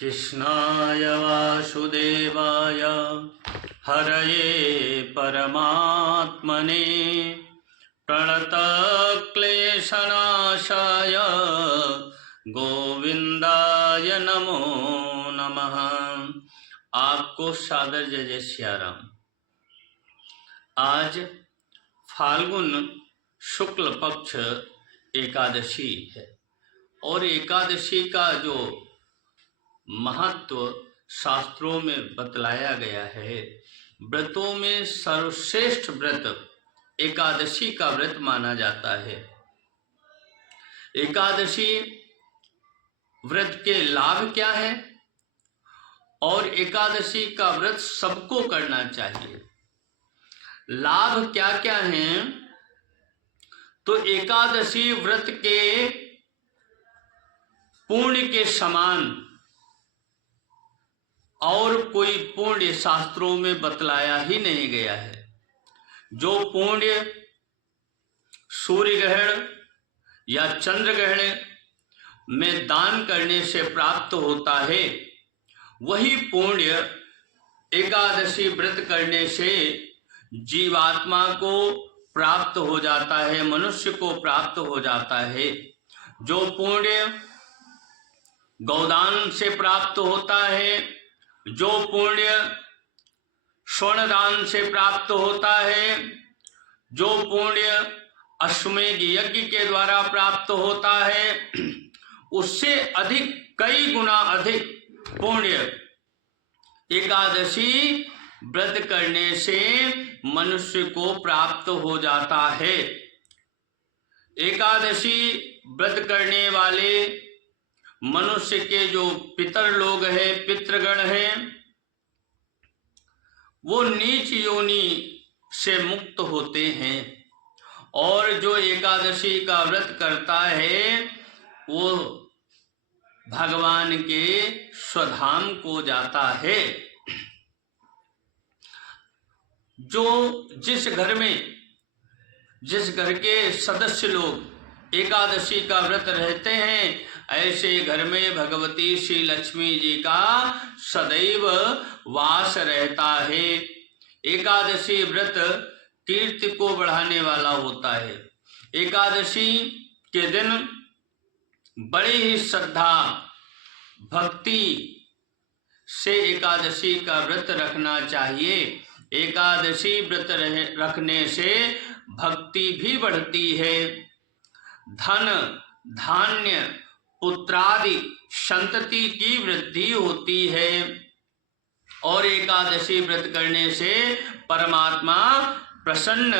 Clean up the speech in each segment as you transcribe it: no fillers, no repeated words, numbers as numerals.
कृष्णाय वासुदेवाय हरये परमात्मने प्रणतक्लेशनाशाय गोविंदाय नमो नमः। आपको सादर जय जय सियाराम। आज फाल्गुन शुक्ल पक्ष एकादशी है और एकादशी का जो महत्व शास्त्रों में बतलाया गया है। व्रतों में सर्वश्रेष्ठ व्रत एकादशी का व्रत माना जाता है। एकादशी व्रत के लाभ क्या है और एकादशी का व्रत सबको करना चाहिए। लाभ क्या क्या हैं? तो एकादशी व्रत के पुण्य के समान और कोई पुण्य शास्त्रों में बतलाया ही नहीं गया है। जो पुण्य सूर्य ग्रहण या चंद्र ग्रहण में दान करने से प्राप्त होता है, वही पुण्य एकादशी व्रत करने से जीवात्मा को प्राप्त हो जाता है, मनुष्य को प्राप्त हो जाता है। जो पुण्य गौदान से प्राप्त होता है, जो पुण्य स्वर्णदान से प्राप्त होता है, जो पुण्य अश्वमेध यज्ञ के द्वारा प्राप्त होता है, उससे अधिक कई गुना अधिक पुण्य एकादशी व्रत करने से मनुष्य को प्राप्त हो जाता है। एकादशी व्रत करने वाले मनुष्य के जो पितर लोग हैं, पितृगण हैं, वो नीच योनि से मुक्त होते हैं और जो एकादशी का व्रत करता है वो भगवान के स्वधाम को जाता है। जो जिस घर के सदस्य लोग एकादशी का व्रत रहते हैं, ऐसे घर में भगवती श्री लक्ष्मी जी का सदैव वास रहता है। एकादशी व्रत कीर्ति को बढ़ाने वाला होता है। एकादशी के दिन बड़ी ही श्रद्धा भक्ति से एकादशी का व्रत रखना चाहिए। एकादशी व्रत रखने से भक्ति भी बढ़ती है, धन धान्य पुत्रादि संतति की वृद्धि होती है और एकादशी व्रत करने से परमात्मा प्रसन्न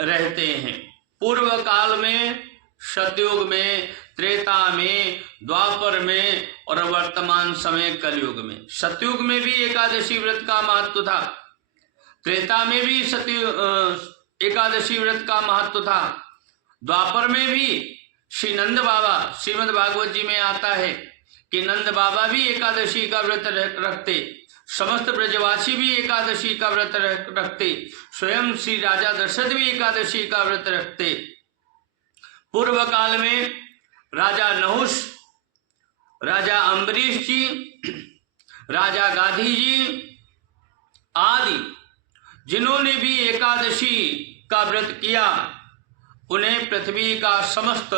रहते हैं। पूर्व काल में, सतयुग में, त्रेता में, द्वापर में और वर्तमान समय कलयुग में। सतयुग में भी एकादशी व्रत का महत्व था, त्रेता में भी एकादशी व्रत का महत्व था, द्वापर में भी श्री नंद बाबा, श्रीमद् भागवत जी में आता है कि नंद बाबा भी एकादशी का व्रत रखते, समस्त ब्रजवासी भी एकादशी का व्रत रखते, स्वयं श्री राजा दशरथ भी एकादशी का व्रत रखते। पूर्व काल में राजा नहुष, राजा अम्बरीश जी, राजा गाधी जी आदि जिन्होंने भी एकादशी का व्रत किया, उन्हें पृथ्वी का समस्त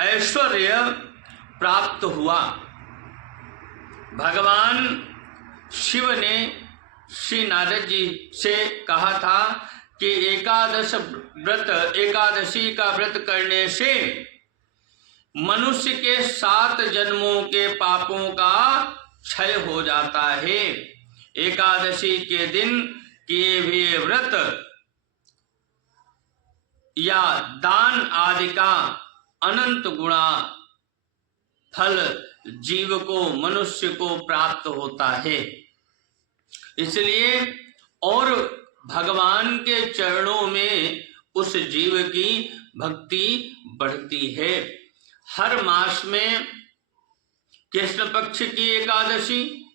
ऐश्वर्य प्राप्त हुआ। भगवान शिव ने श्री नारद जी से कहा था कि एकादशी का व्रत करने से मनुष्य के 7 जन्मों के पापों का क्षय हो जाता है। एकादशी के दिन किए हुए व्रत या दान आदि का अनंत गुणा फल जीव को, मनुष्य को प्राप्त होता है। इसलिए और भगवान के चरणों में उस जीव की भक्ति बढ़ती है। हर मास में कृष्ण पक्ष की एकादशी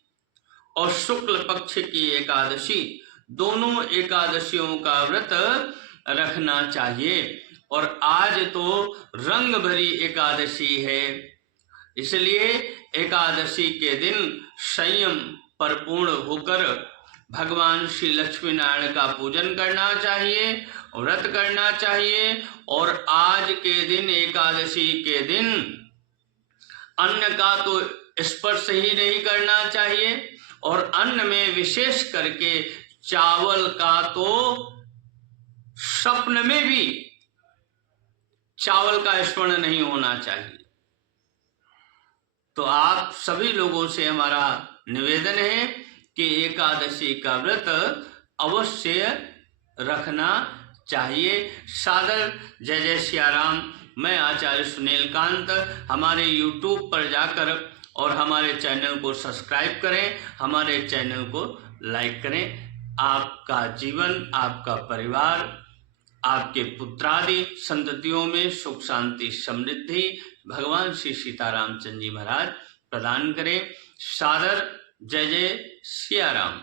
और शुक्ल पक्ष की एकादशी, दोनों एकादशियों का व्रत रखना चाहिए। और आज तो रंग भरी एकादशी है, इसलिए एकादशी के दिन संयम पर पूर्ण होकर भगवान श्री लक्ष्मी नारायण का पूजन करना चाहिए, व्रत करना चाहिए। और आज के दिन, एकादशी के दिन, अन्न का तो स्पर्श ही नहीं करना चाहिए, और अन्न में विशेष करके चावल का तो स्वप्न में भी चावल का स्मरण नहीं होना चाहिए। तो आप सभी लोगों से हमारा निवेदन है कि एकादशी का व्रत अवश्य रखना चाहिए। सादर जय जय सिया राम। मैं आचार्य सुनील कांत। हमारे YouTube पर जाकर और हमारे चैनल को सब्सक्राइब करें, हमारे चैनल को लाइक करें। आपका जीवन, आपका परिवार, आपके पुत्रादि संततियों में सुख शांति समृद्धि भगवान श्री सीतारामचंद्र जी महाराज प्रदान करें। सादर जय जय सिया राम।